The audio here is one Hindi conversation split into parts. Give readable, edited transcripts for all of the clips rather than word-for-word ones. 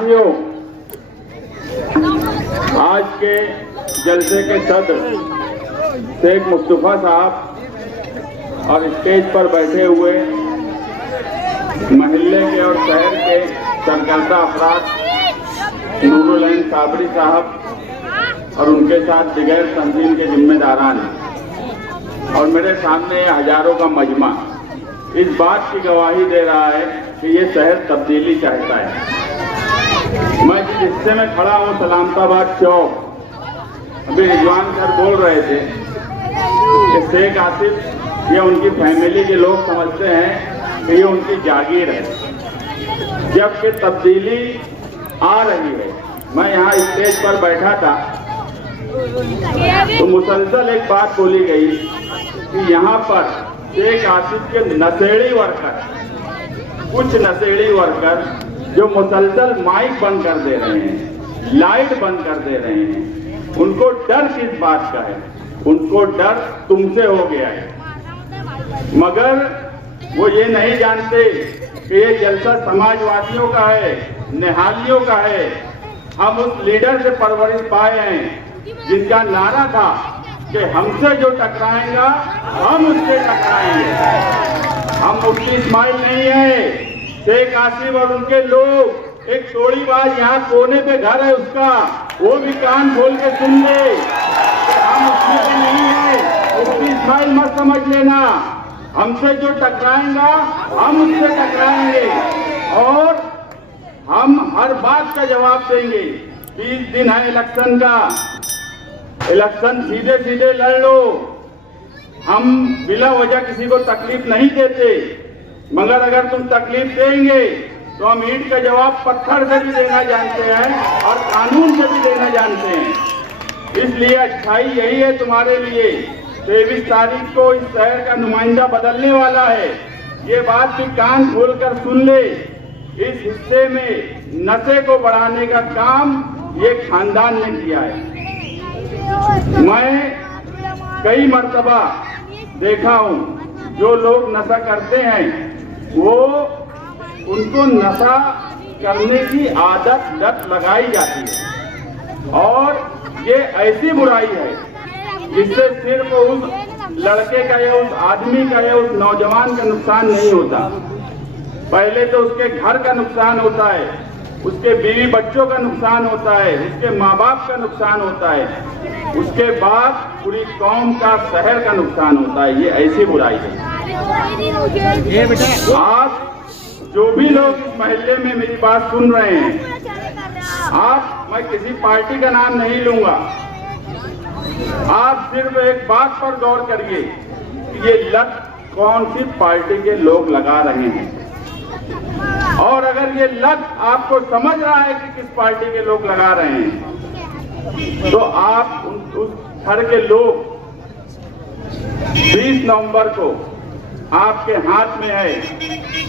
साथियों, आज के जलसे के सदर शेख मुस्तफा साहब और स्टेज पर बैठे हुए महल्ले के और शहर के सरकर्ता अफराद नूरुल साबरी साहब और उनके साथ दिगर तंजीम के जिम्मेदारान और मेरे सामने हजारों का मजमा इस बात की गवाही दे रहा है कि ये शहर तब्दीली चाहता है। मैं जिस हिस्से में खड़ा हूँ सलामताबाद चौक, अभी रिजवान सर बोल रहे थे कि शेख आसिफ या उनकी फैमिली के लोग समझते हैं कि ये उनकी जागीर है, जबकि तब्दीली आ रही है। मैं यहाँ स्टेज पर बैठा था तो मुसलसल एक बात बोली गई कि यहाँ पर शेख आसिफ के नशेड़ी वर्कर, कुछ नशेड़ी वर्कर जो मुसलसल माइक बंद कर दे रहे हैं, लाइट बंद कर दे रहे हैं, उनको डर किस बात का है? उनको डर तुमसे हो गया है, मगर वो ये नहीं जानते कि ये जलसा समाजवादियों का है, निहालियों का है। हम उस लीडर से परवरिश पाए हैं जिनका नारा था कि हमसे जो टकराएगा हम उससे टकराएंगे। हम मुफ्ती इस्माइल नहीं है, शेख आसिफ और उनके लोग, एक टोलीबाज यहाँ कोने पे घर है उसका, वो भी कान खोल के सुन ले, हम उसमें से नहीं है। मुफ्ती इस्माइल मत समझ लेना, हमसे जो टकराएगा हम उससे टकराएंगे और हम हर बात का जवाब देंगे। 20 दिन है इलेक्शन का, इलेक्शन सीधे सीधे लड़ लो। हम बिला वजह किसी को तकलीफ नहीं देते, मगर अगर तुम तकलीफ देंगे तो हम ईंट का जवाब पत्थर से भी देना जानते हैं और कानून से भी देना जानते हैं। इसलिए अच्छाई यही है तुम्हारे लिए। 23 तारीख को इस शहर का नुमाइंदा बदलने वाला है, ये बात भी कान खोलकर सुन ले। इस हिस्से में नशे को बढ़ाने का काम ये खानदान ने किया है। मैं कई मर्तबा देखा हूँ जो लोग नशा करते हैं वो उनको नशा करने की आदत लत लगाई जाती है और ये ऐसी बुराई है जिससे सिर्फ उस लड़के का या उस आदमी का या उस नौजवान का नुकसान नहीं होता। पहले तो उसके घर का नुकसान होता है, उसके बीवी बच्चों का नुकसान होता है, उसके माँ बाप का नुकसान होता है, उसके बाद पूरी कौम का, शहर का नुकसान होता है। ये ऐसी बुराई है। आप जो भी लोग इस महल्ले में मेरी बात सुन रहे हैं, आप, मैं किसी पार्टी का नाम नहीं लूंगा, आप सिर्फ एक बात पर गौर करिए कि ये लत कौन सी पार्टी के लोग लगा रहे हैं, और अगर ये लत आपको समझ रहा है कि किस पार्टी के लोग लगा रहे हैं तो आप उस घर के लोग 20 नवंबर को आपके हाथ में है।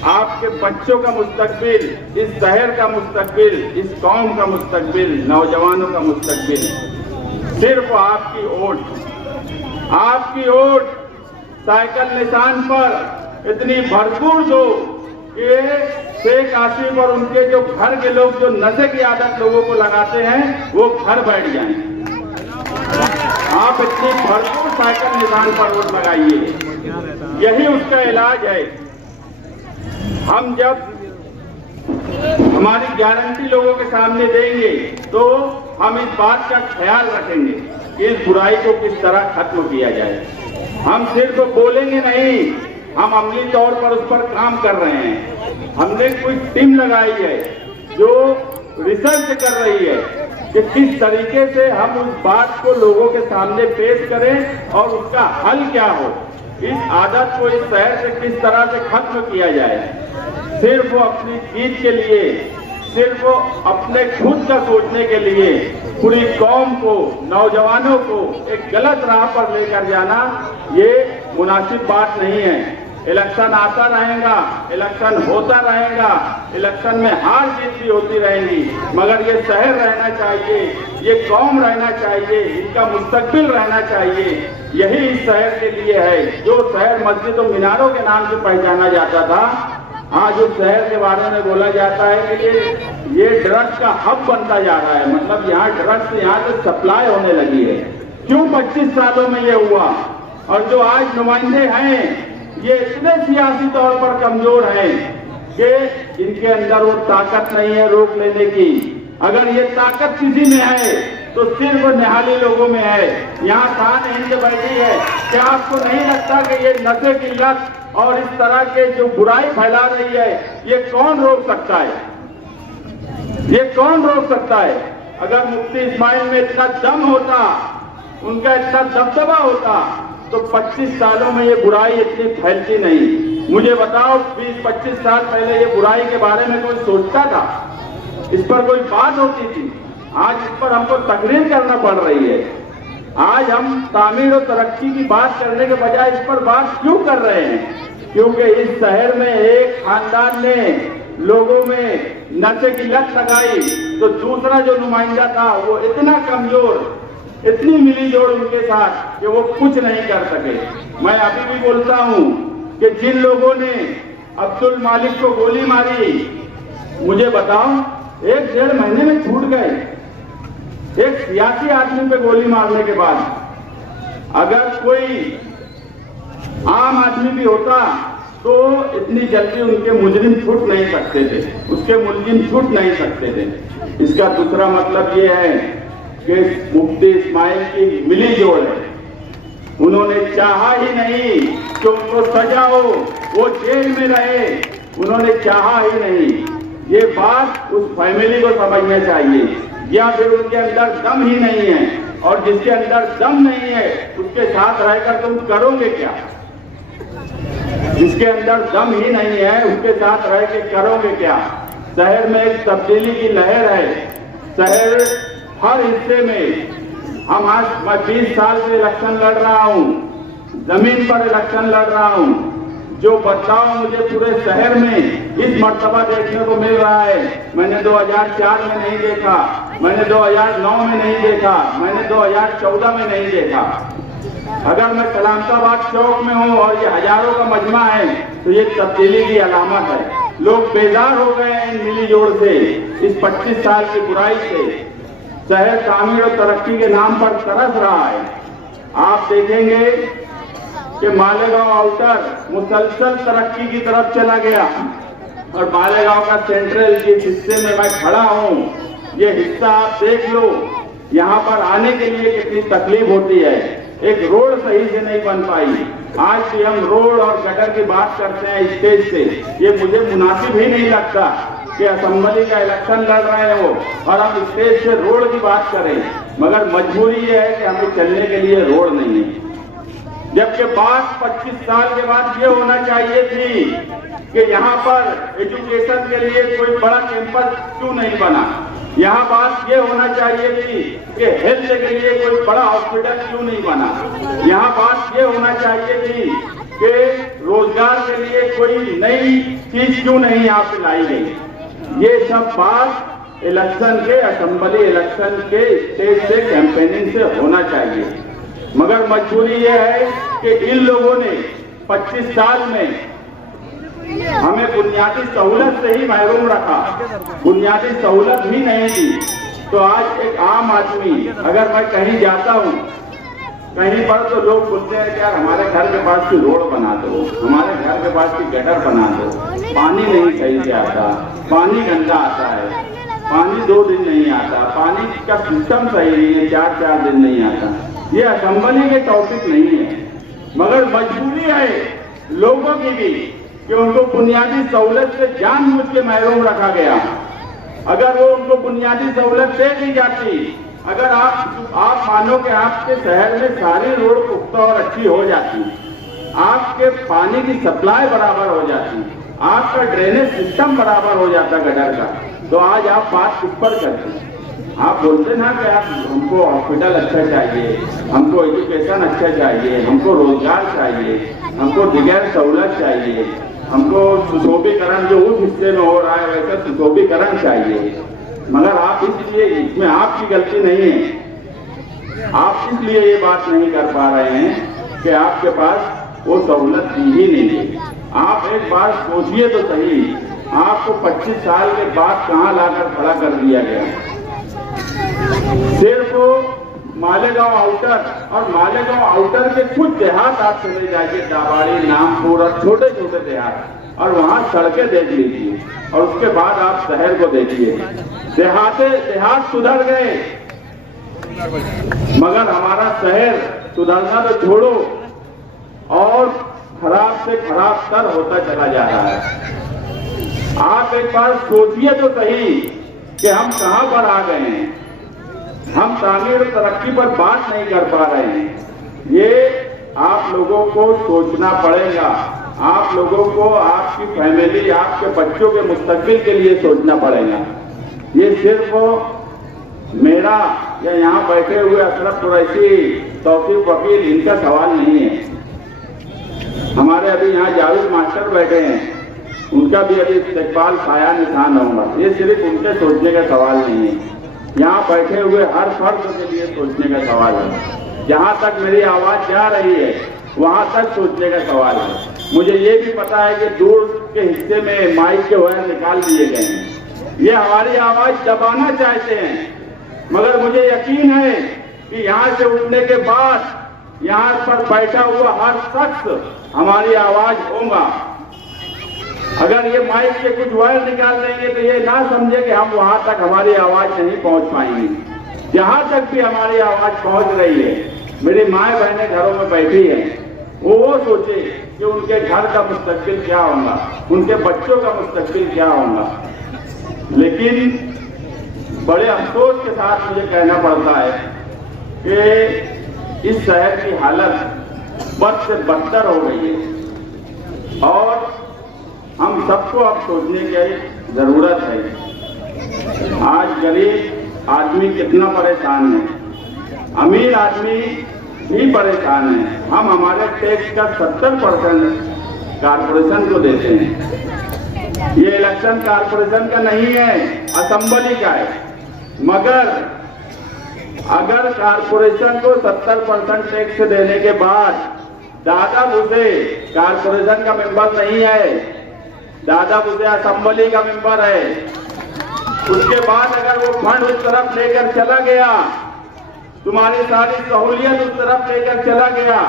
आपके बच्चों का मुस्तकबिल, इस शहर का मुस्तकबिल, इस कौम का मुस्तकबिल, नौजवानों का मुस्तकबिल सिर्फ आपकी वोट साइकिल निशान पर इतनी भरपूर दो कि शेख आसिफ और उनके जो घर के लोग जो नशे की आदत लोगों को लगाते हैं वो घर बैठ जाएं। आप इतनी भरपूर साइकिल निशान पर वोट लगाइए, यही उसका इलाज है। हम जब हमारी गारंटी लोगों के सामने देंगे तो हम इस बात का ख्याल रखेंगे कि इस बुराई को किस तरह खत्म किया जाए। हम सिर्फ बोलेंगे नहीं, हम अमली तौर पर उस पर काम कर रहे हैं। हमने कोई टीम लगाई है जो रिसर्च कर रही है कि किस तरीके से हम उस बात को लोगों के सामने पेश करें और उसका हल क्या हो। इस आदत को इस शहर से किस तरह से खत्म किया जाए। सिर्फ अपनी जीत के लिए, सिर्फ अपने खुद का सोचने के लिए पूरी कौम को, नौजवानों को एक गलत राह पर लेकर जाना ये मुनासिब बात नहीं है। इलेक्शन आता रहेगा, इलेक्शन होता रहेगा, इलेक्शन में हार जीत भी होती रहेंगी, मगर ये शहर रहना चाहिए, ये कौम रहना चाहिए, इनका मुस्तकबिल रहना चाहिए। यही इस शहर के लिए है। जो शहर मस्जिद और मीनारों के नाम से पहचाना जाता था आज उस शहर के बारे में बोला जाता है कि ये ड्रग्स का हब बनता जा रहा है, मतलब यहाँ ड्रग्स यहाँ से सप्लाई होने लगी है। क्यों 25 सालों में ये हुआ? और जो आज नुमाइंदे हैं ये इतने सियासी तौर पर कमजोर हैं कि इनके अंदर वो ताकत नहीं है रोक लेने की। अगर ये ताकत किसी में है तो सिर्फ निहाली लोगों में है। यहाँ शान हिंद बैठी है। क्या आपको नहीं लगता कि ये नशे की लत और इस तरह के जो बुराई फैला रही है ये कौन रोक सकता है? ये कौन रोक सकता है? अगर मुफ्ती इस्माइल में इतना दम होता, उनका इतना दबदबा होता तो 25 सालों में ये बुराई इतनी फैलती नहीं। मुझे बताओ 20-25 साल पहले ये बुराई के बारे में कोई सोचता था? इस पर कोई बात होती थी? आज इस पर हमको तकरीर करना पड़ रही है। आज हम तामीर और तरक्की की बात करने के बजाय इस पर बात क्यों कर रहे हैं? क्योंकि इस शहर में एक खानदान ने लोगों में नशे की लत लगाई तो दूसरा जो नुमाइंदा था वो इतना कमजोर, इतनी मिलीजोड़ उनके साथ कि वो कुछ नहीं कर सके। मैं अभी भी बोलता हूं कि जिन लोगों ने अब्दुल मालिक को गोली मारी, मुझे बताओ 1-1.5 महीने में छूट गए। एक सियासी आदमी पे गोली मारने के बाद अगर कोई आम आदमी भी होता तो इतनी जल्दी उनके मुजरिम छूट नहीं सकते थे, उसके मुलजिम छूट नहीं सकते थे। इसका दूसरा मतलब ये है कि मुफ्ती इस्माइल की मिली जोड़ है। उन्होंने चाहा ही नहीं कि उनको सजा हो, वो जेल में रहे, उन्होंने चाहा ही नहीं। ये बात उस फैमिली को समझना चाहिए। या फिर उनके अंदर दम ही नहीं है, और जिसके अंदर दम नहीं है उसके साथ रहकर तुम करोगे क्या? जिसके अंदर दम ही नहीं है उसके साथ रह के करोगे क्या? शहर में एक तब्दीली की लहर है। शहर हर हिस्से में मैं 20 साल से इलेक्शन लड़ रहा हूं, जमीन पर इलेक्शन लड़ रहा हूं। जो बदलाव मुझे पूरे शहर में इस मर्तबा देखने को मिल रहा है, मैंने 2004 में नहीं देखा, मैंने 2009 में नहीं देखा, मैंने 2014 में नहीं देखा। अगर मैं सलामताबाद चौक में हूं और ये हजारों का मजमा है तो ये तब्दीली की अलामत है। लोग बेजार हो गए हैं इन मिली जोड़ से, इस 25 साल की बुराई से। शहर तामीर और तरक्की के नाम पर तरस रहा है। आप देखेंगे कि मालेगांव आउटर मुसलसल तरक्की की तरफ चला गया, और मालेगांव का सेंट्रल जिस हिस्से में मैं खड़ा हूं, ये हिस्सा आप देख लो, यहाँ पर आने के लिए कितनी तकलीफ होती है। एक रोड सही से नहीं बन पाई। आज भी हम रोड और गटर की बात करते हैं स्टेज से। ये मुझे मुनासिब ही नहीं लगता कि असेंबली का इलेक्शन लड़ रहे हैं वो और हम स्टेज से रोड की बात करें, मगर मजबूरी ये है कि हमें चलने के लिए रोड नहीं है। जबकि बात 25 साल के बाद ये होना चाहिए थी कि यहाँ पर एजुकेशन के लिए कोई बड़ा कैंपस क्यों नहीं बना। यहाँ बात ये होना चाहिए थी कि हेल्थ के लिए कोई बड़ा हॉस्पिटल क्यों नहीं बना। यहाँ बात ये होना चाहिए थी कि रोजगार के लिए कोई नई चीज क्यों नहीं यहाँ पे लाई गई। ये सब बात इलेक्शन के, असेंबली इलेक्शन के स्टेज से, कैंपेनिंग से होना चाहिए। मगर मजबूरी ये है कि इन लोगों ने 25 साल में हमें बुनियादी सहूलत से ही महरूम रखा, बुनियादी सहूलत भी नहीं दी। तो आज एक आम आदमी, अगर मैं कहीं जाता हूँ कहीं पर, तो लोग बोलते हैं कि यार हमारे घर के पास की रोड बना दो, हमारे घर के पास की गटर बना दो। पानी नहीं सही से आता, पानी गंदा आता है, पानी 2 दिन नहीं आता, पानी का सिस्टम सही नहीं है, 4-4 दिन नहीं आता। ये असेंबली के टॉपिक नहीं है, मगर मजबूरी है लोगों की भी कि उनको बुनियादी सहूलत से जानबूझ के महरूम रखा गया। अगर वो उनको बुनियादी सहूलत दे दी जाती, अगर आप मानो कि आपके शहर में सारी रोड पुख्ता और अच्छी हो जाती, आपके पानी की सप्लाई बराबर हो जाती, आपका ड्रेनेज सिस्टम बराबर हो जाता गटर का, तो आज आप बात किस पर करते? आप बोलते ना कि आप हमको हॉस्पिटल अच्छा चाहिए, हमको एजुकेशन अच्छा चाहिए, हमको रोजगार चाहिए, हमको दिगर सहूलत चाहिए, हमको सुशोभीकरण जो उस हिस्से में हो रहा है वैसा सुशोभीकरण चाहिए। मगर आप इसलिए, इसमें आपकी गलती नहीं है, आप इसलिए ये बात नहीं कर पा रहे हैं कि आपके पास वो सहूलत दी ही नहीं है। आप एक बार सोचिए तो सही, आपको 25 साल के बाद कहां लाकर खड़ा कर दिया गया। सिर्फ मालेगांव आउटर और मालेगांव आउटर के कुछ देहात आप चले जाइए, दाबाड़ी, नामपुर और छोटे छोटे देहात, और वहां सड़कें देख लीजिए, और उसके बाद आप शहर को देखिए। देहात सुधर गए, मगर हमारा शहर सुधरना तो छोड़ो, और खराब से खराब तर होता चला जा रहा है। आप एक बार सोचिए तो सही कि हम कहां पर आ गए हैं। हम तामीर और तरक्की पर बात नहीं कर पा रहे हैं। ये आप लोगों को सोचना पड़ेगा। आप लोगों को आपकी फैमिली, आपके बच्चों के मुस्तकबिल के लिए सोचना पड़ेगा। ये सिर्फ मेरा या यहाँ बैठे हुए अशरफ कुरैशी, तौसीफ वकील, इनका सवाल नहीं है। हमारे अभी यहाँ जावेद मास्टर बैठे हैं, उनका भी अभी इस्तेकबाल साया निशान होगा। ये सिर्फ उनके सोचने का सवाल नहीं है, यहाँ बैठे हुए हर फर्द के लिए सोचने का सवाल है। जहाँ तक मेरी आवाज जा रही है वहां तक सोचने का सवाल है। मुझे ये भी पता है कि दूर के हिस्से में माइक के वायर निकाल दिए गए हैं, ये हमारी आवाज दबाना चाहते हैं, मगर मुझे यकीन है कि यहाँ से उठने के बाद यहाँ पर बैठा हुआ हर शख्स हमारी आवाज होगा। अगर ये माइक के कुछ वायर निकाल देंगे तो ये ना समझे कि हम वहां तक हमारी आवाज नहीं पहुंच पाएंगे। जहां तक भी हमारी आवाज पहुंच रही है, मेरी माए बहनें घरों में बैठी हैं, वो सोचे कि उनके घर का मुस्तकबिल क्या होगा, उनके बच्चों का मुस्तकबिल क्या होगा। लेकिन बड़े अफसोस के साथ मुझे कहना पड़ता है कि इस शहर की हालत बद से बदतर हो गई है, और हम सबको अब सोचने की जरूरत है। आज गरीब आदमी कितना परेशान है, अमीर आदमी भी परेशान है। हम हमारे टैक्स का 70% कारपोरेशन को देते हैं। ये इलेक्शन कारपोरेशन का नहीं है, असेंबली का है। मगर अगर कारपोरेशन को 70% टैक्स देने के बाद दादा भूसे कारपोरेशन का मेंबर नहीं है, दादा भूसे असेंबली का मेंबर है, उसके बाद अगर वो फंड उस तरफ लेकर चला गया, तुम्हारी सारी सहूलियत उस तरफ लेकर चला गया,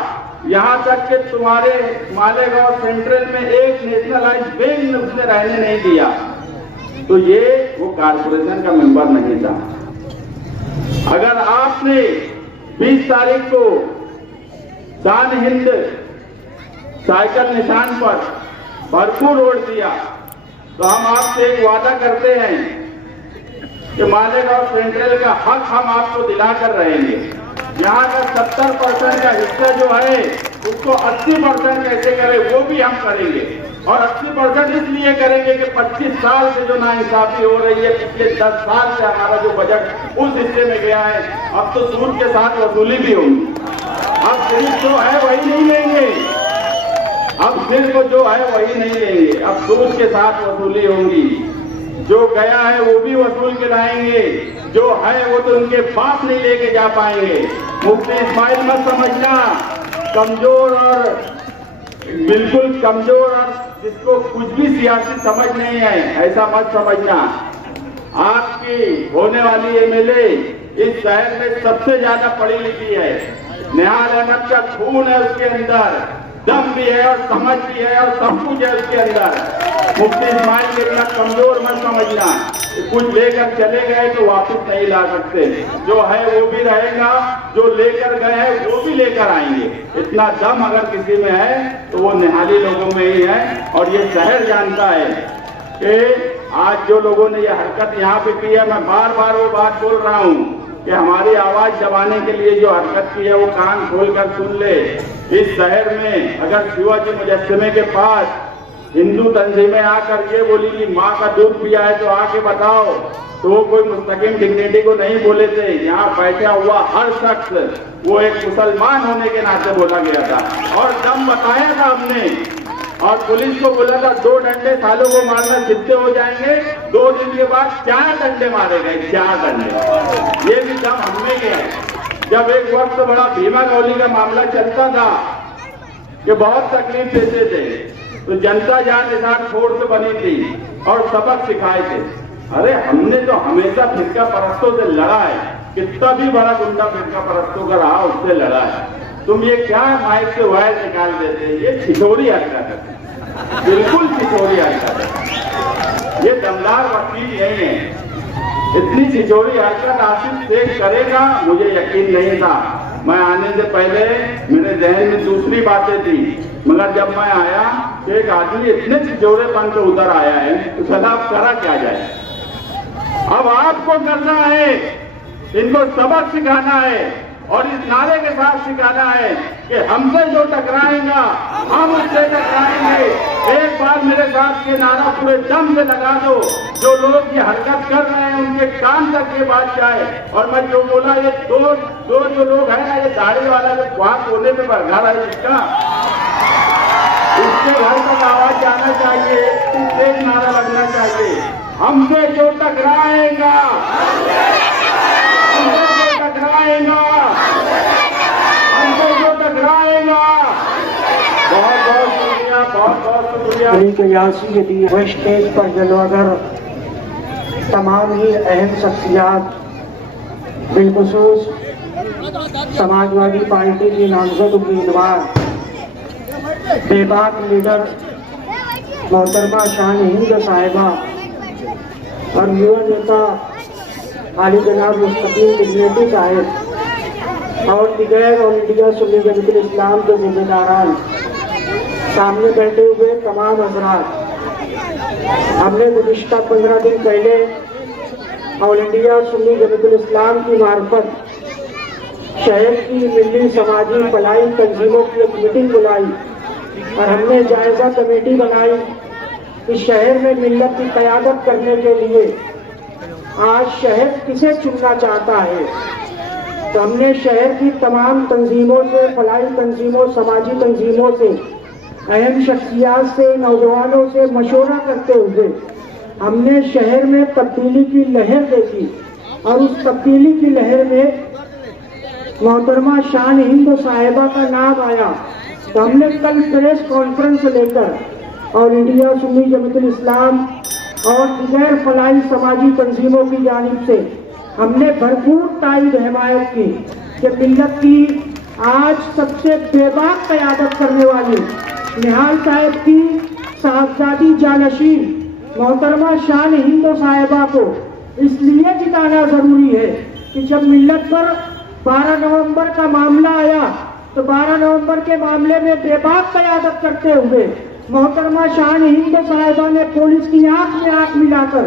यहाँ तक कि तुम्हारे मालेगांव सेंट्रल में एक नेशनलाइज बैंक उसने रहने नहीं दिया, तो ये वो कारपोरेशन का मेंबर नहीं था। अगर आपने 20 तारीख को शान हिंद साइकिल निशान पर भरपूर वोट दिया, तो हम आपसे एक वादा करते हैं कि मालेगांव सेंट्रल का हक हम आपको दिलाकर रहेंगे। यहाँ का 70% का हिस्सा जो है उसको 80% कैसे करें वो भी हम करेंगे, और 80% इसलिए करेंगे कि 25 साल से जो नाइंसाफी हो रही है, पिछले 10 साल से हमारा जो बजट उस हिस्से में गया है, अब तो सूद के साथ वसूली भी होगी। अब सिर्फ जो है वही नहीं लेंगे, अब सिर्फ जो है वही नहीं लेंगे, अब सूद के साथ वसूली होगी। जो गया है वो भी वसूल के लाएंगे, जो है वो तो उनके पास नहीं लेके जा पाएंगे। मुफ्ती इस्माइल मत समझना कमजोर, और बिल्कुल कमजोर, और जिसको कुछ भी सियासी समझ नहीं है, ऐसा मत समझना। आपकी होने वाली एमएलए इस शहर में सबसे ज्यादा पढ़ी लिखी है, निहाल अहमद का खून है उसके अंदर, दम भी है और समझ भी है और सब कुछ है उसके अंदर। मुफ्ती इस्माइल के इतना कमजोर मत समझना, कुछ लेकर चले गए तो वापस नहीं ला सकते, जो है वो भी रहेगा, जो लेकर गए हैं वो भी लेकर आएंगे। इतना दम अगर किसी में है तो वो निहाली लोगों में ही है, और ये शहर जानता है कि आज जो लोगों ने ये हरकत यहाँ पे की है, मैं बार बार वो बात बोल रहा हूँ कि हमारी आवाज दबाने के लिए जो हरकत की है वो कान खोलकर सुन ले। इस शहर में अगर शिवाजी मुजस्समे के पास हिंदू तंजीमें आकर ये बोली कि माँ का दूध पिया है तो आके बताओ, तो वो कोई मुस्तकिम डिग्निटी को नहीं बोले थे। यहाँ बैठा हुआ हर शख्स वो एक मुसलमान होने के नाते बोला गया था, और दम बताया था हमने, और पुलिस को बोला था 2 डंडे सालों को मारना जितने हो जाएंगे, 2 दिन के बाद 4 डंडे मारे गए, 4 डंडे। ये भी दम हमने किया है। जब एक वक्त बड़ा भीमा गौली का मामला चलता था कि बहुत तकलीफ देते थे, तो जनता जान निसार फोर्स बनी थी और सबक सिखाए थे। अरे हमने तो हमेशा फिरका परस्तों से लड़ा है, कितना भी बड़ा गुंडा फिरका परस्तों का रहा उससे लड़ा है। तुम ये क्या माइक से वायर निकाल देते हैं, ये छिछोरी हरकत है, बिल्कुल छिछोरी हरकत है। ये दमदार वकील नहीं है, इतनी छिछोरी हरकत आसिफ शेख करेगा मुझे यकीन नहीं था। मैं आने से पहले मेरे जहन में दूसरी बातें थी, मगर जब मैं आया तो एक आदमी इतने छिछोरेपन से उतर आया है तो सलाह करा क्या जाए। अब आपको करना है, इनको सबक सिखाना है और इस नारे के साथ सिखाना है कि हमसे जो टकराएगा हम उससे टकराएंगे। एक बार मेरे साथ ये नारा पूरे दम से लगा दो, जो लोग ये हरकत कर रहे हैं उनके कान तक ये बात जाए। और मैं जो बोला, ये दो जो लोग हैं ना, ये दाढ़ी वाला जो वहां कोने में घर है जिसका, उसके घर तक आवाज जाना चाहिए, तेज नारा लगना चाहिए, हमसे जो टकराएगा, हमसे जो टकराएगा, हमसे जो टकराएगा। बहुत बहुत शुक्रिया, बहुत बहुत शुक्रिया। के यासी के दिए हुए स्टेज पर जलवागर तमाम ही अहम शख्सियात, बिलखुसूस समाजवादी पार्टी की नामजद उम्मीदवार बेबाक लीडर मोहतरमा शान हिंद साहिबा और युवा नेता आली जनाब मुस्तकीम डिग्नेटी साहिब और दिगर ऑल इंडिया सुन्नी जमीयत इस्लाम के जिम्मेदारान, सामने बैठे हुए तमाम हजरात, हमने गुज़िश्ता 15 दिन पहले ऑल इंडिया सुन्नी जमीयत इस्लाम की मार्फत शहर की मिली समाजी भलाई तंजीमों की एक मीटिंग बुलाई और हमने जायजा कमेटी बनाई इस शहर में मिल्लत की क़यादत करने के लिए। आज शहर किसे चुनना चाहता है, तो हमने शहर की तमाम तंजीमों से, फलाई तंजीमों, समाजी तंजीमों से, अहम शख्सियात से, नौजवानों से मशवरा करते हुए हमने शहर में तब्दीली की लहर देखी और उस तब्दीली की लहर में मोहतरमा शान हिंद साहिबा का नाम आया। तो हमने कल प्रेस कॉन्फ्रेंस लेकर और इंडिया सुन्नी जमीयत इस्लाम और दिगर फलाई समाजी तंजीमों की जानिब से हमने भरपूर ताईद हिमायत की कि मिल्लत की आज सबसे बेबाक क़यादत करने वाली निहाल साहब की साहबजादी जानशीन मोहतरमा शान हिंद साहिबा को इसलिए जिताना ज़रूरी है कि जब मिल्लत पर 12 नवंबर का मामला आया तो 12 नवंबर के मामले में बेबाक क़यादत करते हुए मोहतरमा शान हिंद साहिबा ने पुलिस की आंख में आंख मिलाकर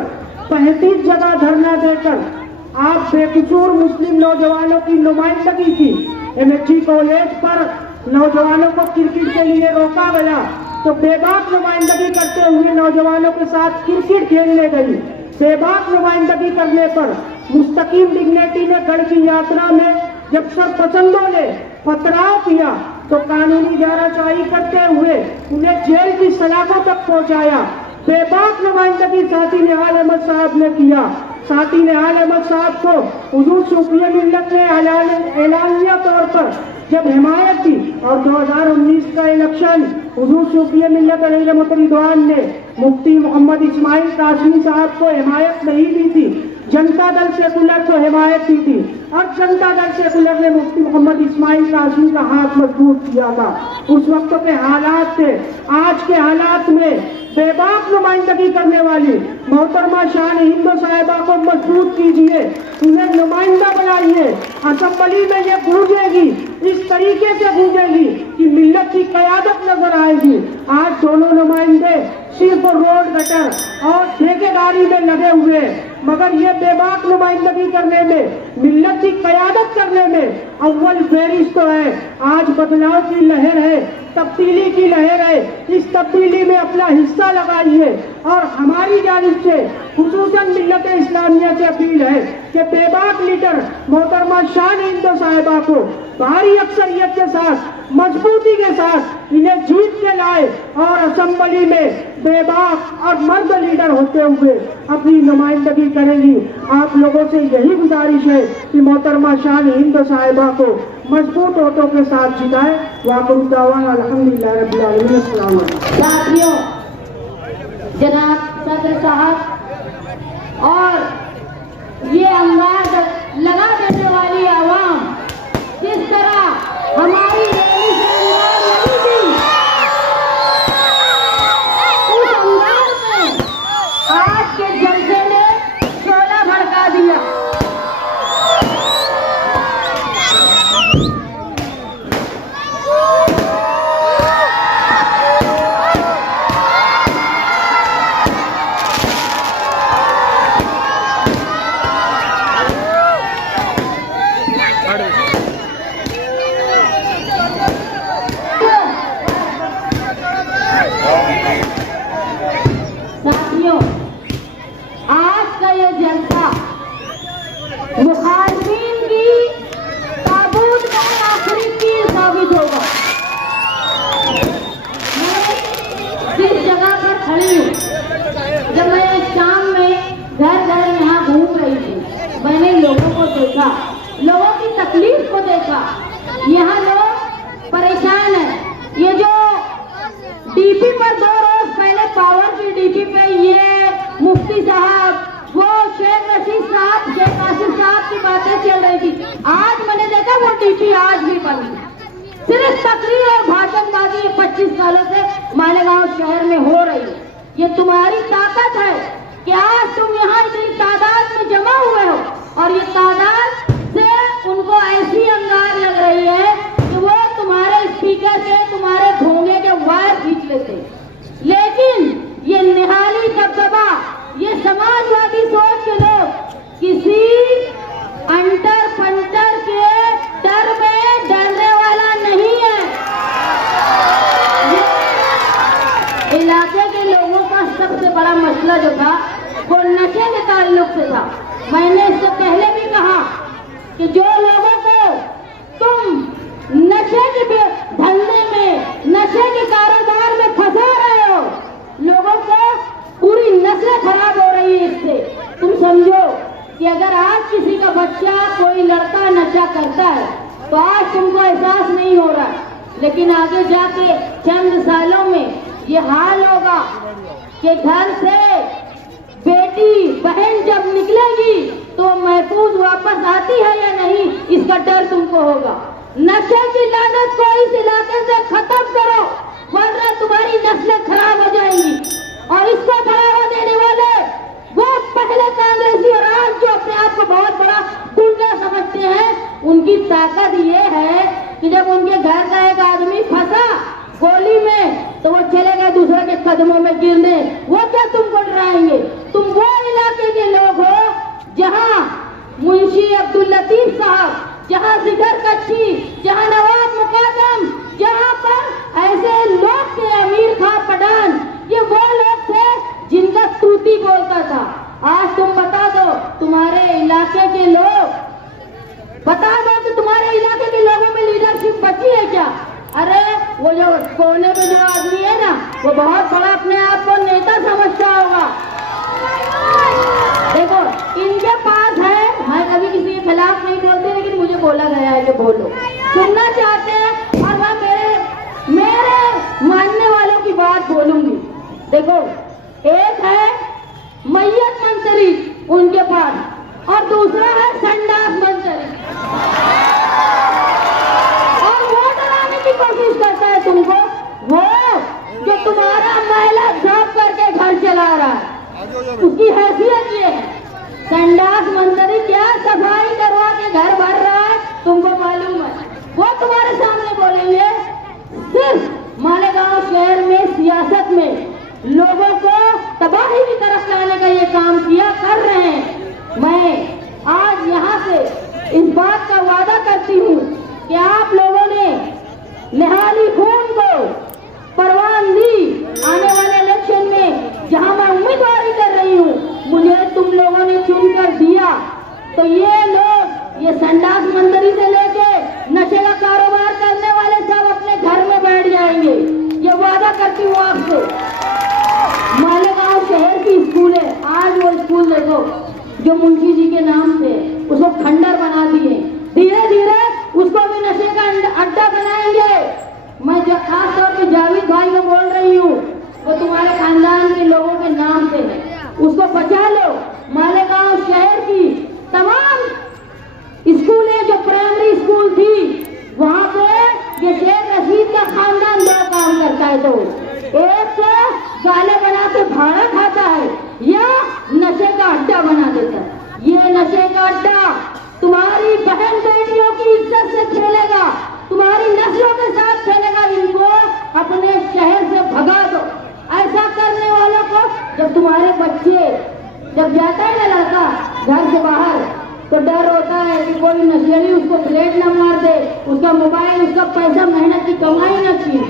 35 जगह धरना देकर आप बेकसूर मुस्लिम नौजवानों की नुमाइंदगी की। MHG कॉलेज पर नौजवानों को क्रिकेट के लिए रोका गया तो बेबाक नुमाइंदगी करते हुए नौजवानों के साथ क्रिकेट खेलने गई। बेबाक नुमाइंदगी करने पर मुस्तकीम डिग्नेटी ने गढ़ की यात्रा में जब सरपसंदों ने पथराव किया तो कानूनी जांच करते हुए उन्हें जेल की सलाखों तक पहुंचाया। बेबाक नुमाइंदगी साथी निहाल अहमद साहब ने किया। साथी निहाल अहमद साहब को हुजूर सूफिया मिल्लत ने एलानिया तौर पर जब हिमायत दी और 2019 का इलेक्शन हुजूर सूफिया मिल्लत अलैहिर्रहमतुल्लाह ने मुफ्ती मोहम्मद इस्माइल कासमी साहब को हिमायत नहीं दी थी, जनता दल सेकुलर को हिमायत दी थी और जनता दल सेकुलर ने मुफ्ती मोहम्मद इस्माइल कासमी का हाथ मजबूत किया था। उस वक्त के हालात थे। आज के हालात में बेबाक नुमाइंदगी करने वाली मोहतरमा शान हिंद साहिबा को मजबूत कीजिए, उन्हें नुमाइंदा बनाइए। असेंबली में ये गूंजेगी, इस तरीके से गूंजेगी कि मिल्लत की क़यादत नजर आएगी। आज दोनों नुमाइंदे सिर्फ रोड गटर और ठेकेदारी में लगे हुए, मगर ये बेबाक नुमाइंदगी करने में, मिल्लत की क़यादत करने में अव्वल फेरिस्त तो है। आज बदलाव की लहर है, तब्दीली की लहर है। इस तब्दीली में अपना हिस्सा लगाइए और हमारी जानिब से खुसूसन मिल्लत इस्लामिया से अपील है कि बेबाक लीडर मोहतरमा शान हिंद साहिबा को भारी अक्सरियत के साथ, मजबूती के साथ इन्हें जीत के ला आए और असेंबली में बेबाक और मर्द लीडर होते हुए अपनी नुमाइंदगी करेंगी। आप लोगों से यही गुजारिश है कि मोहतरमा शान हिंद साहिबा को मजबूत वोटों के साथ जिताए। वाक़िअ दावाना अल्हम्दुलिल्लाह रब्बिल आलमीन। अस्सलाम वालेकुम। साथियों, जनाब सदर साहब और ये अंगार लगा देने वाली आवाम जिस तरह हमारी रैली से अंगार लगी थी, उस अंगार में आज के जलसे ने शोला भड़का दिया। साथियों, आज का ये जलसा मुखालिफिन की ताबूत का आखिरी तीर साबित होगा। मैं जिस जगह पर खड़ी हूँ, जब मैं शाम में घर घर यहाँ घूम रही थी, मैंने लोगों को देखा, लोगों की तकलीफ को देखा। यहाँ लोग परेशान हैं। ये जो डीपी पर 2 रोज पहले पावर की डीपी पे ये मुफ्ती साहब, वो शेख रशीद साहब, शेख कासिम साहब की बातें चल रही थी, आज मैंने देखा वो डीपी आज भी बंद है। सिर्फ तकरीर और भाषणबाजी 25 सालों से मालेगांव शहर में हो रही है। ये तुम्हारी ताकत है कि आज तुम यहाँ इतनी तादाद में जमा हुए हो और ये तादाद से उनको ऐसी अंगार लग रही है कि वो तुम्हारे स्पीकर से तुम्हारे घोंगे के वायर खींच लेते। लेकिन ये निहाली दबदबा, ये समाजवादी सोच के लोग किसी अंटर पंटर के डर में डरने वाला नहीं है। ये इलाके के लोगों का सबसे बड़ा मसला जो था वो नशे के ताल्लुक से था। मैंने इससे पहले भी कहा कि जो लोगों को तुम नशे के धंधे में, नशे के कारोबार में फंसा रहे हो, लोगों को पूरी नस्लें खराब हो रही है इससे। तुम समझो कि अगर आज किसी का बच्चा, कोई लड़का नशा करता है तो आज तुमको एहसास नहीं हो रहा, लेकिन आगे जाके चंद सालों में ये हाल होगा कि घर से बेटी बहन जब निकलेगी तो महफूज वापस आती है या नहीं, इसका डर तुमको होगा। नशे की लानत को इस इलाके से खत्म करो, वरना तुम्हारी नस्लें खराब हो जाएंगी। और इसको बढ़ावा देने वाले वो पहले कांग्रेसी और आज जो अपने आप को बहुत बड़ा गुंडा समझते हैं, उनकी ताकत ये है कि जब उनके घर का एक आदमी फंसा गोली में तो वो चले गए दूसरे के कदमों में गिरने। वो क्या तुमको डराएंगे? तुम वो इलाके के लोग हो जहाँ मुंशी अब्दुल लतीफ साहब, जहाँ जिगर कच्ची, जहाँ नवाब मुकादम, जहाँ पर ऐसे लोग थे, अमीर खां पठान, ये वो लोग थे जिनका तूती बोलता था। आज तुम बता दो, तुम्हारे इलाके के लोग बता दो कि तुम्हारे इलाके के लोगों में लीडरशिप बची है क्या? अरे वो जो कोने में जो आदमी है ना, वो बहुत बड़ा अपने आप को नेता समझता होगा। देखो, इनके पास है, मैं कभी किसी के खिलाफ नहीं बोलती, लेकिन मुझे बोला गया है कि बोलो, सुनना चाहते हैं और मैं मेरे मानने वालों की बात बोलूंगी। देखो, एक है मैयत मंत्री उनके पास और दूसरा है संडास मंत्री, और वो डराने की कोशिश करता है तुमको, वो जो तुम्हारा महिला जॉब करके घर चला रहा है, उसकी हैसियत ये है। संडास मंत्री क्या सफाई करवा के घर भर रहा है, तुमको मालूम है? वो तुम्हारे सामने बोलेंगे। सिर्फ मालेगांव शहर में सियासत में लोगों को तबाही की तरफ लाने का ये काम किया कर रहे हैं। मैं आज यहाँ से इस बात का वादा करती हूँ जो मुंशी जी के नाम से उसको खंडर बना दिए, धीरे धीरे उसको भी नशे का अड्डा बनाएंगे। मैं जो खास तौर पे जावेद भाई को बोल रही हूँ, वो तुम्हारे खानदान के लोगों के नाम से है, उसको बचा लो। मालेगांव शहर की तमाम स्कूलें जो प्राइमरी स्कूल थी, वहाँ पे ये शेख रशीद का खानदान दो काम करता है। तो एक तो गाले बना के भाड़ा खाता है या नशे का अड्डा बना देता है। ये नशे का अड्डा तुम्हारी बहन बेटियों की इज्जत से खेलेगा, तुम्हारी नस्लों के साथ खेलेगा। इनको अपने शहर से भगा दो। ऐसा करने वालों को, जब तुम्हारे बच्चे जब जाता है ना लड़का घर से बाहर, तो डर होता है कि कोई नशेड़ी उसको ब्लेड न मार दे, उसका मोबाइल, उसका पैसा, मेहनत की कमाई न छीन।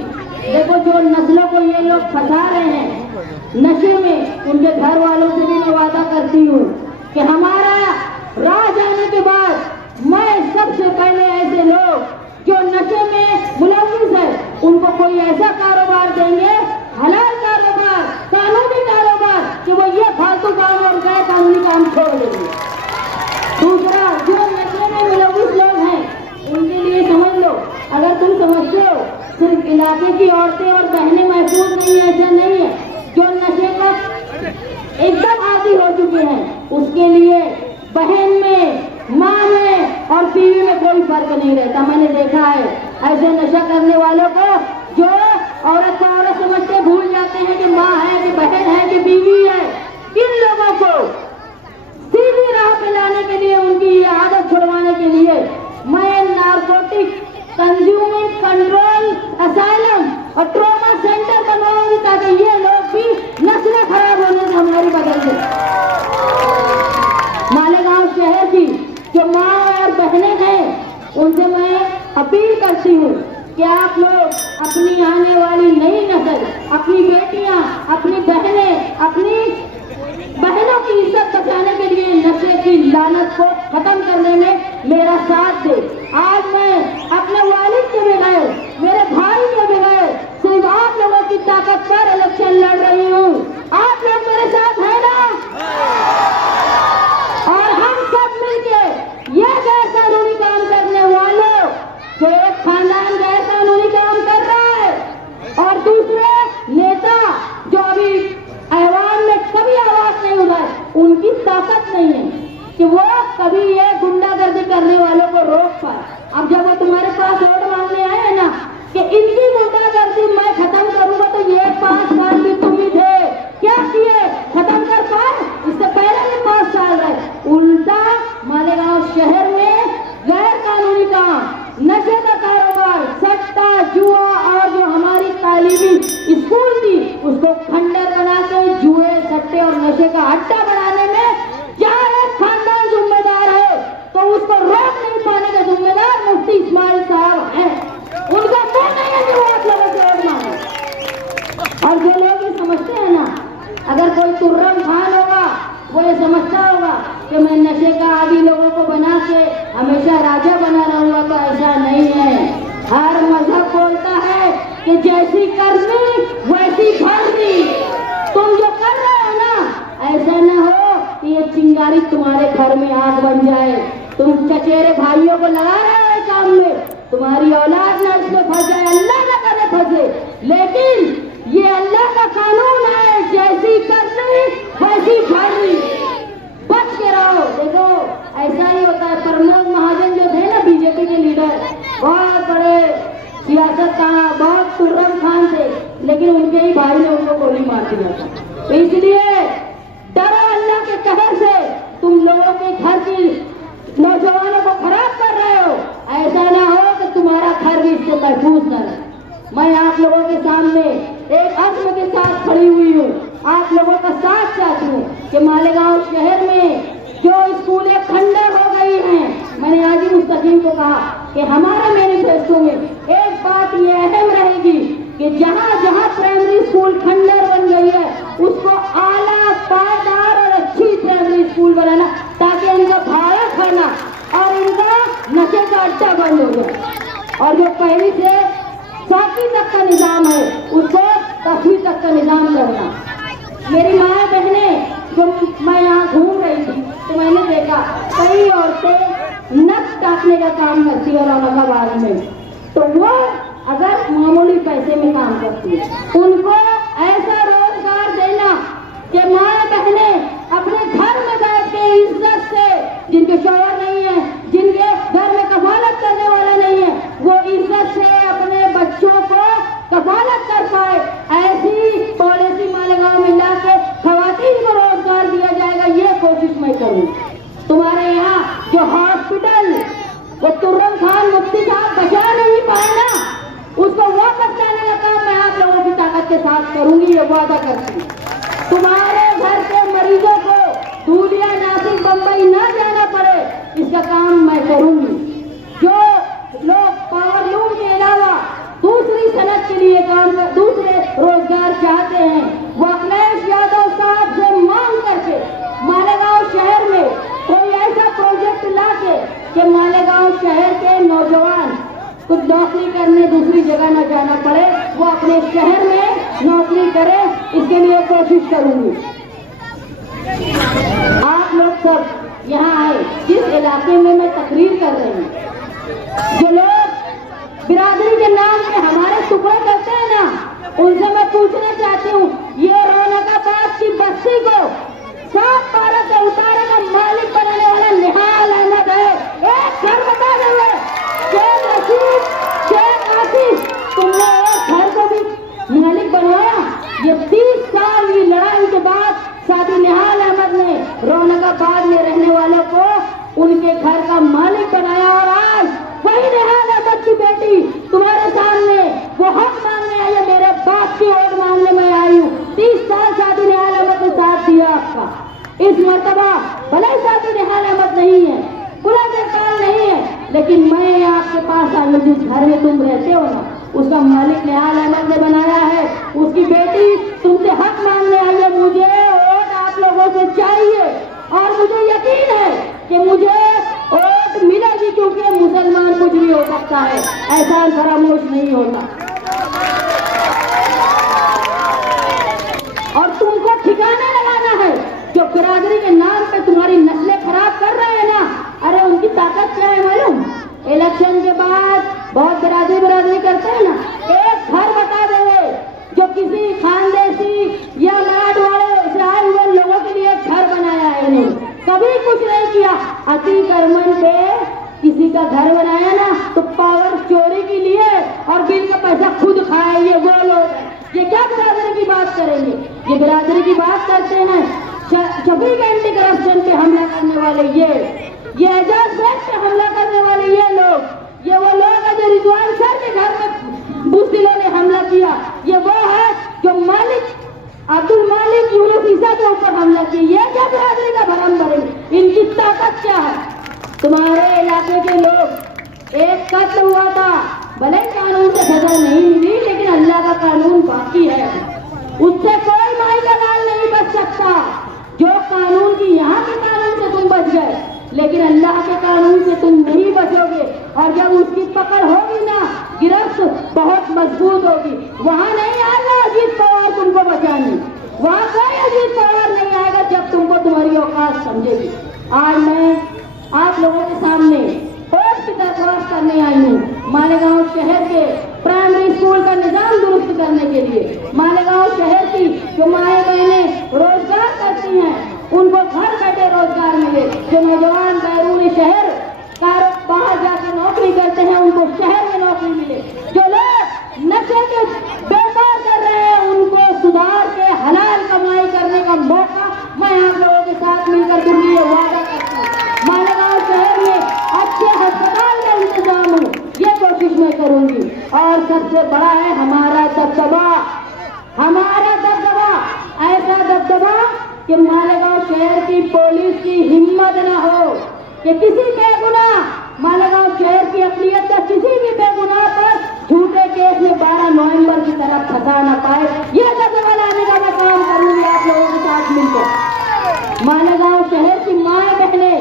देखो जो नस्लों को ये लोग फंसा रहे हैं नशे में, उनके घर वालों से भी मैं वादा करती हूँ कि हमारा राह जाने के बाद मैं सबसे पहले ऐसे लोग जो नशे में मुलविस है उनको कोई ऐसा कारोबार देंगे, हलाल कारोबार, कानूनी कारोबार, कि वो ये फालतू काम और गैर कानूनी काम छोड़ देंगे। दूसरा, जो नशे में मुलविस लोग हैं उनके लिए समझ लो, अगर तुम समझते हो सिर्फ इलाके की औरतें और बहनें महफूज नहीं है, ऐसा नहीं है। जो नशे का एकदम आदी हो चुके हैं उसके लिए बहन में, माँ में और बीवी में कोई फर्क नहीं रहता। मैंने देखा है ऐसे नशा करने वालों को, जो औरत को औरत समझते भूल जाते हैं कि माँ है कि बहन है कि बीवी है। इन लोगों को सीधी राह पे लाने के लिए, उनकी ये आदत छुड़वाने के लिए मैं नारकोटिक कंज्यूमिंग कंट्रोल असाइलम और ट्रॉमा सेंटर बनवाऊंगी, ताकि ये लोग भी नस्लें खराब होने से हमारी बदल दे। मालेगांव शहर की जो माँ और बहनें हैं उनसे मैं अपील करती हूँ कि आप लोग अपनी आने वाली नई नस्ल, अपनी बेटियां, अपनी बहनें, अपनी बहनों की इज्जत बचाने के लिए नशे की लानत को खत्म करने में मेरा साथ दे। आज मैं अपने वालिद के बगैर, मेरे भाई के बगैर, सिर्फ आप लोगों की ताकत पर इलेक्शन लड़ रही हूँ। आप लोग मेरे साथ हैं ना? और हम सब मिलके ये गैर कानूनी काम करने वालों, जो एक खानदान गैर कानूनी काम कर रहा है और दूसरे नेता जो अभी ऐवान में कभी आवाज नहीं उठाए, उनकी ताकत नहीं है कि वो कभी ये गुंडागर्दी करने वालों को रोक पाए। अब जब वो तुम्हारे पास वोट मांगने आए हैं ना कि इनकी गुंडागर्दी मैं खत्म करूंगा, तो ये 5 साल भी तुम ही थे, क्या किए? खत्म कर पाए? इससे पहले भी 5 साल रहे। उल्टा मालेगांव शहर में गैर कानूनी काम, नशे का कारोबार, सट्टा, जुआ और जो हमारी तालीमी स्कूल थी उसको खंडर बना के जुए, सट्टे और नशे का अड्डा बनाने में जहाँ एक खानदान जिम्मेदार है, तो उसको रोक नहीं पाने का जिम्मेदार मुफ्ती इस्माइल साहब हैं। उनका मुंह नहीं है कि वो आप लोगों से वोट मांगे। और जो लोग ये समझते हैं ना, अगर कोई तुर्रम खान होगा वो ये समझता होगा कि मैं नशे का आदि लोगों को बना के हमेशा राजा बना रहूंगा, तो ऐसा नहीं है। हर मजहब बोलता है कि जैसी करनी वैसी भरनी। तुम जो कर रहे हो ना, ऐसा ना हो कि ये चिंगारी तुम्हारे घर में आग बन जाए। तुम चचेरे भाइयों को लगा रहे हो इस काम में, तुम्हारी औलाद ना इसमें फंस जाए, अल्लाह ना करे फंसे। लेकिन ये अल्लाह का कानून है, जैसी करनी वैसी भरनी। बच के रहो। देखो ऐसा ही होता है। प्रमोद महाजन जो थे ना बीजेपी के लीडर, बहुत बड़े सियासत का, बहुत तुर्रम खान थे, लेकिन उनके ही भाई ने उनको गोली मार दिया था। तो इसलिए डरो अल्लाह के कहर से। तुम लोगों के घर की नौजवानों को खराब कर रहे हो, ऐसा ना हो कि तुम्हारा घर भी इससे महफूज न रहे। मैं आप लोगों के सामने एक अज़्म के साथ खड़ी हुई हूँ, आप लोगों का साथ चाहती हूँ कि मालेगांव शहर में जो स्कूलें खंडर हो गई हैं, मैंने आज ही मुस्तकीम को कहा कि हमारे मैनिफेस्टो में एक बात ये अहम रहेगी कि जहाँ जहाँ प्राइमरी स्कूल खंडर बन गई है उसको आला, पायदार और अच्छी प्राइमरी स्कूल बनाना, ताकि इनका भाड़ा खाना और इनका नशे का अड्डा बंद हो जाए। और जो पहली से 7वीं तक का निजाम है उसको 10वीं तक का निजाम करना। मेरी माँ बहने, जब मैं यहाँ घूम रही थी तो मैंने देखा कई औरतें नक काटने का काम करती है औरंगाबाद में, तो वो अगर मामूली पैसे में काम करती है, उनको ऐसा रोजगार देना कि माँ बहने अपने घर में बैठ के इज्जत से, जिनके शौहर नहीं है, जिनके घर में कफालत करने वाला नहीं है, वो इज्जत से अपने बच्चों को कफालत कर पाए, ऐसी पॉलिसी मालेगांव में ला के खवातीन को रोजगार दिया जाएगा, ये कोशिश मैं करूँ। तुम्हारे यहाँ जो हॉस्पिटल वो तुर्रम खान मुफ्ती साहब बचा नहीं पाए ना, उसको वापस लाने का काम मैं आप लोगों की ताकत के साथ करूंगी, ये वादा करती हूँ। तुम्हारे घर के मरीजों को धूलिया, नासिक, बम्बई ना जाना पड़े, इसका काम मैं करूंगी। जो लोग पावर लूम के अलावा दूसरी सनत के लिए दूसरे रोजगार चाहते हैं, वो अखिलेश यादव साहब से मांग करके मालेगांव शहर में कोई ऐसा प्रोजेक्ट ला के कि मालेगांव शहर के नौजवान कुछ नौकरी करने दूसरी जगह न जाना पड़े, वो अपने शहर में नौकरी करे, इसके लिए कोशिश करूंगी। आप लोग सब यहाँ आए, जिस इलाके में मैं तकरीर कर रही हूँ, जो लोग बिरादरी के नाम पे हमारे टुकड़े करते हैं ना, उनसे मैं पूछना चाहती हूँ, ये रौनकाबाद की बस्ती को 7-12 से उतारे का मालिक बनाने वाला निहाल अहमद है। एक घर बता देंगे, शेख रशीद, शेख आसिफ, तुमने एक घर को भी मालिक बनवाया। ये 30 साल की लड़ाई के बाद सादी निहाल अहमद ने रौनकाबाद में रहने वालों को उनके घर का मालिक बनाया, और आज वही निहाल अहमद की बेटी तुम्हारे सामने वो हक मांगने आई है, मेरे बाप की वोट मांगने में आई हूँ। 30 साल सादी निहाल अहमद ने साथ दिया आपका, इस मर्तबा भले सादी निहाल अहमद नहीं है, पूरा सरकार नहीं है, लेकिन मैं आपके पास आई हूँ, जिस घर में तुम रहते हो ना, उसका मालिक निहाल अहमद ने बनाया है। उसकी बेटी तुमसे हक मांगने आई है, मुझे वोट आप लोगों से चाहिए, और मुझे यकीन है कि मुझे वोट मिलेगी, क्योंकि मुसलमान कुछ भी हो सकता है, ऐसा फरामोश नहीं होता। और तुमको ठिकाना लगाना है, जो बिरादरी के नाम पे तुम्हारी नस्लें खराब कर रहे हैं ना, अरे उनकी ताकत क्या है मालूम? इलेक्शन के बाद बहुत बिरादरी करते हैं ना, एक घर बता देंगे जो किसी खानदेशी या मराठवाड़े से आए हुए लोगों के लिए घर बनाया है, नहीं कभी कुछ नहीं किया। अतिक्रमण पे किसी का घर बनाया ना, तो पावर चोरी के लिए और बिल का पैसा खुद खाए, ये वो लोग, ये क्या बिरादरी की बात करेंगे? ये बिरादरी की बात करते हैं 26 एंटी करप्शन पे हमला करने वाले, ये एजाज शेख पे हमला करने वाले ये लोग, ये वो लोग है जो रिजवान सर के घर में बुज़दिलों ने हमला किया, ये वो है जो मालिक अब्दुल मालिक यूनुस ईसा के ऊपर हमला किया। ये क्या बिरादरी का भरम भरेंगे? इनकी ताकत क्या है? तुम्हारे इलाके के लोग, एक कत्ल हुआ था, भले कानून से सजा नहीं मिली, लेकिन अल्लाह का कानून बाकी है, उससे कोई माई का लाल नहीं बच सकता। जो कानून की यहाँ के कानून से तुम बच गए, लेकिन अल्लाह के कानून से तुम नहीं बचोगे, और जब उसकी पकड़ होगी ना, गिरफ्त बहुत मजबूत होगी, वहाँ नहीं आएगा अजीत पवार तुमको बचाने, वहाँ कोई अजीत पवार नहीं आएगा जब तुमको तुम्हारी औकात समझेगी। आज मैं आप लोगों के सामने वोट की दरख्वास्त करने आई हूँ, मालेगांव शहर के प्राइमरी स्कूल का निजाम दुरुस्त करने के लिए। मालेगांव शहर की जो माएँ बहनें रोजगार करती हैं, उनको घर बैठे रोजगार मिले। जो नौजवान बैरून शहर बाहर जाकर नौकरी करते हैं, उनको शहर में नौकरी मिले। जो लोग नशे के व्यापार कर रहे हैं, उनको सुधार के हलाल कमाई करने का मौका मैं आप लोगों के साथ मिलकर दूंगी, ये वादा करती हूँ। मालेगांव शहर में अच्छे अस्पताल का इंतजाम हो, ये कोशिश मैं करूंगी। और सबसे बड़ा है हमारा दबदबा, ऐसा दबदबा कि मालेगांव शहर की पुलिस की हिम्मत न हो कि किसी बेगुनाह मालेगांव शहर की अक़लियत का किसी भी बेगुनाह पर झूठे केस में 12 नवंबर की तरफ फंसा न पाए। यह दबदबा लाने का मैं काम करूंगी आप लोगों के साथ मिलकर। मालेगांव शहर की माएँ बहनें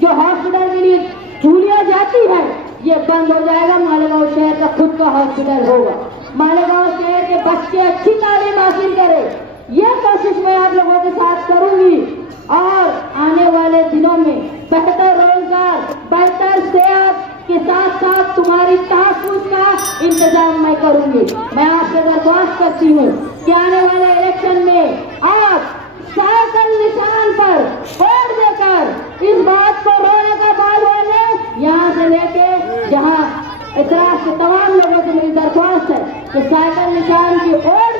जो हॉस्पिटल के लिए झूलिया जाती है, ये बंद हो जाएगा। मालेगांव शहर का खुद का हॉस्पिटल होगा। मालेगांव शहर के बच्चे अच्छी तालीम हासिल करें, ये कोशिश मैं आप लोगों के साथ करूंगी और आने वाले दिनों में बेहतर रोजगार, बेहतर सेहत के साथ साथ तुम्हारी तहफ्फुज़ का इंतजाम मैं करूंगी। मैं आपसे दरख्वास्त करती हूँ कि आने वाले इलेक्शन में आप साइकिल निशान पर वोट देकर इस बात को रोने का बाल वाले यहाँ से लेके जहाँ इतराज के तमाम लोगों से मेरी दरख्वास्त है कि साइकिल निशान की वोट